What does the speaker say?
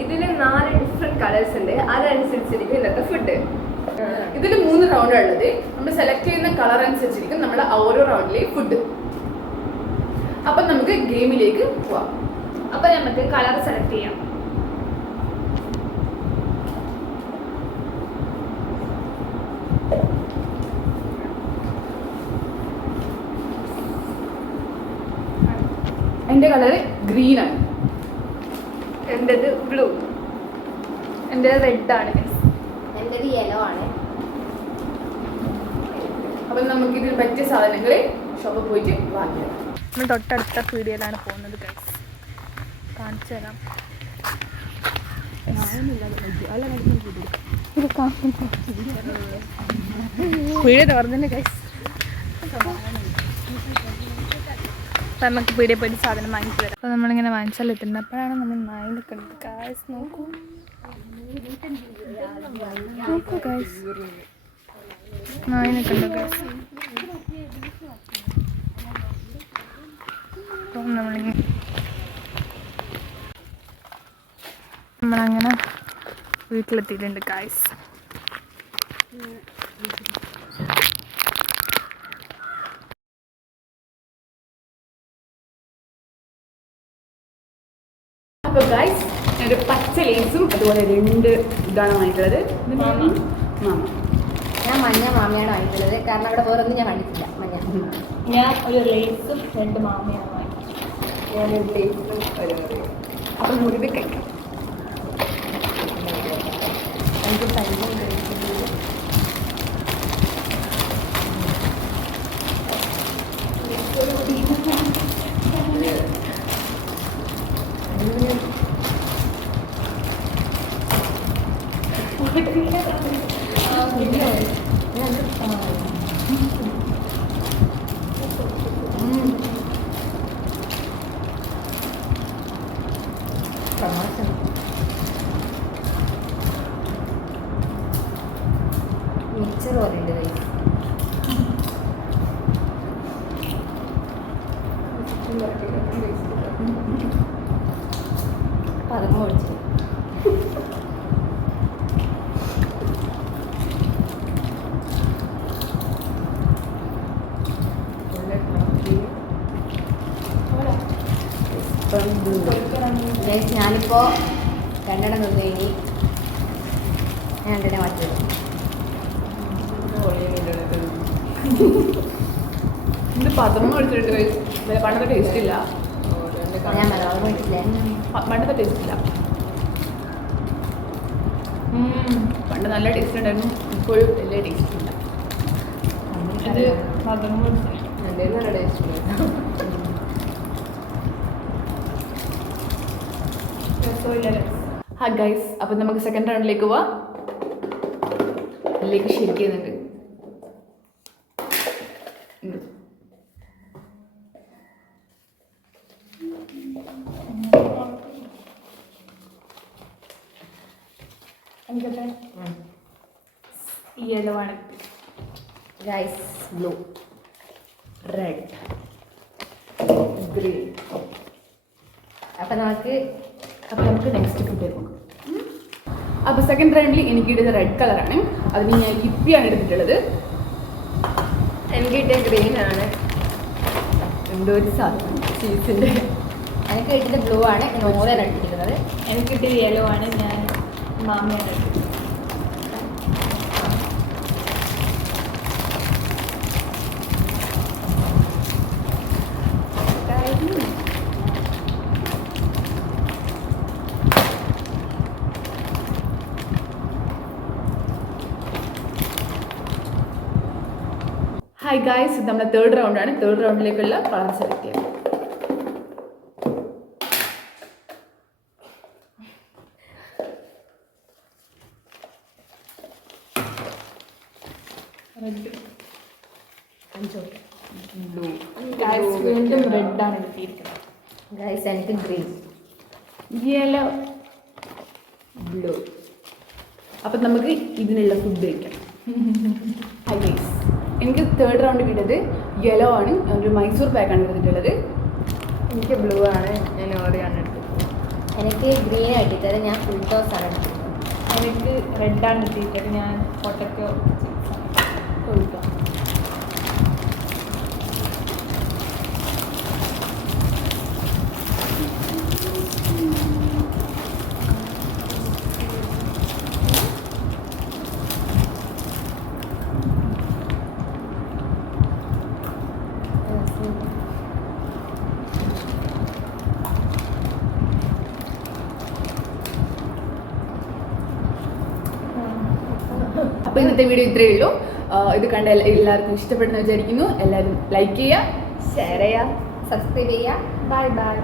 ഇതിന് 4 different colours ഉണ്ട്. അതനുസരിച്ചിരിക്കും ഇന്നത്തെ ഫുഡ്. ഇതിൽ 3 റൗണ്ടാണ് ഉള്ളത്. നമ്മൾ സെലക്ട് ചെയ്യുന്ന കളർ അനുസരിച്ചിരിക്കും നമ്മുടെ ഓരോ റൗണ്ടിലെയും ഫുഡ്. അപ്പം നമുക്ക് ഗെയിമിലേക്ക് പോവാം. അപ്പം നമുക്ക് കളർ സെലക്ട് ചെയ്യാം. എൻ്റെ കളർ ഗ്രീൻ ആണ്. എൻ്റെത് ബ്ലൂ. എൻ്റെത് റെഡ് ആണ്. എൻ്റെത് യെല്ലോ ആണ്. അപ്പം നമുക്ക് ഇതിന് പറ്റിയ സാധനങ്ങൾ ഷോപ്പിൽ പോയിട്ട് വാങ്ങിക്കാം. നമ്മൾ തൊട്ടടുത്ത പീടികയിലാണ് പോകുന്നത് ഗൈസ്. കാണിച്ചു തരാം. പീടിക തുറന്നില്ല ഗൈസ്. അപ്പം നമുക്ക് പീടിക പോയിട്ട് സാധനം വാങ്ങിച്ചു തരാം. അപ്പോൾ നമ്മളിങ്ങനെ വാങ്ങിച്ചാലെത്തുന്നത്. അപ്പോഴാണ് നമ്മൾ നായി നിൽക്കുന്നത് ഗൈസ്. നോക്കൂ നോക്കൂ ഗൈസ്, നായി നിൽക്കണ്ടോ ഗൈസ്. അപ്പം നമ്മളങ്ങനെ വീട്ടിലെത്തിയിട്ടുണ്ട് ഗൈസ്. അപ്പോൾ ഗൈസ് ഒരു പച്ച ലേസും അതുപോലെ 2 ഇതാണ് വാങ്ങിയിട്ടുള്ളത്. മാമ ഞാൻ മഞ്ഞ മാമയാണ് വാങ്ങിയിട്ടുള്ളത്. കാരണം അവിടെ വേറൊന്നും ഞാൻ കണ്ടിട്ടില്ല. മഞ്ഞ ഞാൻ ഒരു ലേസും 2 മാമയാണ് വാങ്ങിയത്. ഞാനൊരു ലേസും അപ്പം മുറിവ് കഴിക്കാം. എനിക്ക് പൈസ മിക്സർ പോലെ ഉണ്ട് കൈ. പതങ്ങ ഒഴിച്ചു. ഞാനിപ്പോൾ 2 നിന്ന് കഴിഞ്ഞ് ഞാൻ 2 മാറ്റിയത്. ഇത് 13 എടുത്തിട്ട് പണ്ടത്തെ ടേസ്റ്റ് ഇല്ല. ഞാൻ മലയാളം പഠിച്ചില്ല. പണ്ടത്തെ ടേസ്റ്റ് ഇല്ല. പണ്ട് നല്ല ടേസ്റ്റ് ഉണ്ടായിരുന്നു. ഇപ്പോഴും വലിയ ടേസ്റ്റ് ഇല്ല. ഇത് 13 നല്ല ടേസ്റ്റ് ഇല്ല. ഹായ് ഗൈസ്, അപ്പം നമുക്ക് സെക്കൻഡ് റൗണ്ടിലേക്ക് പോവാം. ഇതിലേക്ക് ശരിക്കുന്നുണ്ട്. യെല്ലോ ആണ് ഗൈസ്. Blue, red, green. അപ്പം നമുക്ക് നെക്സ്റ്റ് ഫുഡ് നോക്കാം. അപ്പോൾ സെക്കൻഡ് റൗണ്ടിൽ എനിക്ക് ഇടുന്നത് റെഡ് കളറാണ്. അതിന് ഞാൻ ഇപ്പിയാണ് എടുത്തിട്ടുള്ളത്. എനിക്ക് കിട്ടിയ ഗ്രീൻ ആണ്. എന്തോ ഒരു സാധനം ചീസിൻ്റെ. എനിക്ക് കിട്ടിയത് ബ്ലൂ ആണ്. ഞാൻ ഓരോ എടുത്തിരിക്കുന്നത്. എനിക്ക് കിട്ടിയത് യെല്ലോ ആണ്. ഞാൻ മാമയാണ്. ഹായ് ഗായ്സ്, ഇത് നമ്മുടെ തേർഡ് റൗണ്ടാണ്. തേർഡ് റൗണ്ടിലേക്കുള്ള കളർ സെലക്ട് ചെയ്യാം. ബ്ലൂ. വീണ്ടും റെഡാണ് കിട്ടിയിരിക്കുന്നത്. ഗൈസ് എനിക്ക് ഗ്രീൻ, യെല്ലോ, ബ്ലൂ. അപ്പം നമുക്ക് ഇതിനുള്ള ഫുഡ് കഴിക്കാം. ഹായ് ഗൈസ്, എനിക്ക് തേർഡ് റൗണ്ട് കിട്ടിയത് യെല്ലോ ആണ്. ഒരു മൈസൂർ പാക്കാണ് എടുത്തിട്ടുള്ളത്. എനിക്ക് ബ്ലൂ ആണ്. ഞാൻ ഓറിയാണ് എടുത്തത്. എനിക്ക് ഗ്രീൻ കിട്ടിയത് ഞാൻ ഫുൾ ടോസ് ആണ് എടുത്തത്. എനിക്ക് റെഡാണ് കിട്ടിയിട്ട് ഞാൻ പൊട്ടറ്റോ കൊടുക്കാം. അപ്പോൾ ഇന്നത്തെ വീഡിയോ ഇത്രയേ ഉള്ളൂ. ഇത് കണ്ട എല്ലാവർക്കും ഇഷ്ടപ്പെടുന്ന വിചാരിക്കുന്നു. എല്ലാവരും ലൈക്ക് ചെയ്യുക, ഷെയർ ചെയ്യുക, സബ്സ്ക്രൈബ് ചെയ്യുക. Bye bye.